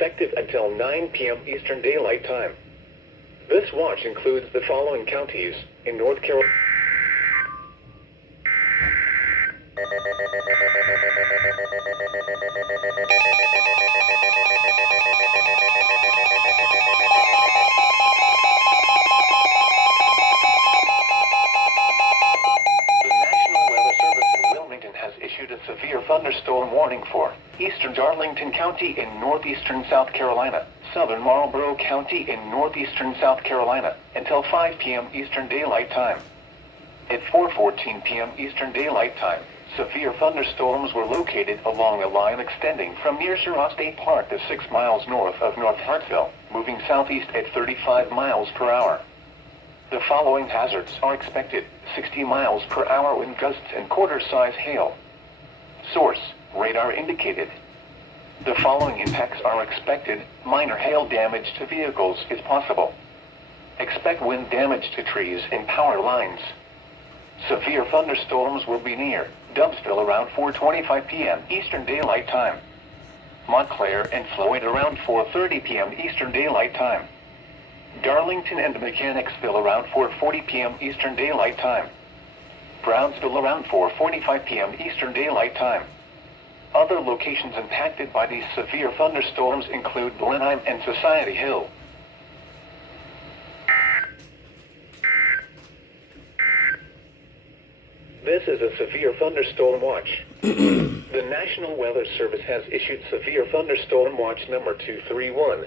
effective until 9 p.m. Eastern Daylight Time. This watch includes the following counties in North Carolina. Has issued a severe thunderstorm warning for eastern Darlington County in northeastern South Carolina, southern Marlborough County in northeastern South Carolina, until 5 p.m. Eastern Daylight Time. At 4:14 p.m. Eastern Daylight Time, severe thunderstorms were located along a line extending from near Surratt State Park to 6 miles north of North Hartsville, moving southeast at 35 miles per hour. The following hazards are expected: 60 miles per hour wind gusts and quarter-size hail. Source: radar indicated. The following impacts are expected: minor hail damage to vehicles is possible. Expect wind damage to trees and power lines. Severe thunderstorms will be near Dubsville around 4:25 p.m. Eastern Daylight Time. Montclair and Floyd around 4:30 p.m. Eastern Daylight Time. Darlington and Mechanicsville around 4:40 p.m. Eastern Daylight Time. Brownsville around 4:45 p.m. Eastern Daylight Time. Other locations impacted by these severe thunderstorms include Blenheim and Society Hill. This is a severe thunderstorm watch. The National Weather Service has issued severe thunderstorm watch number 231.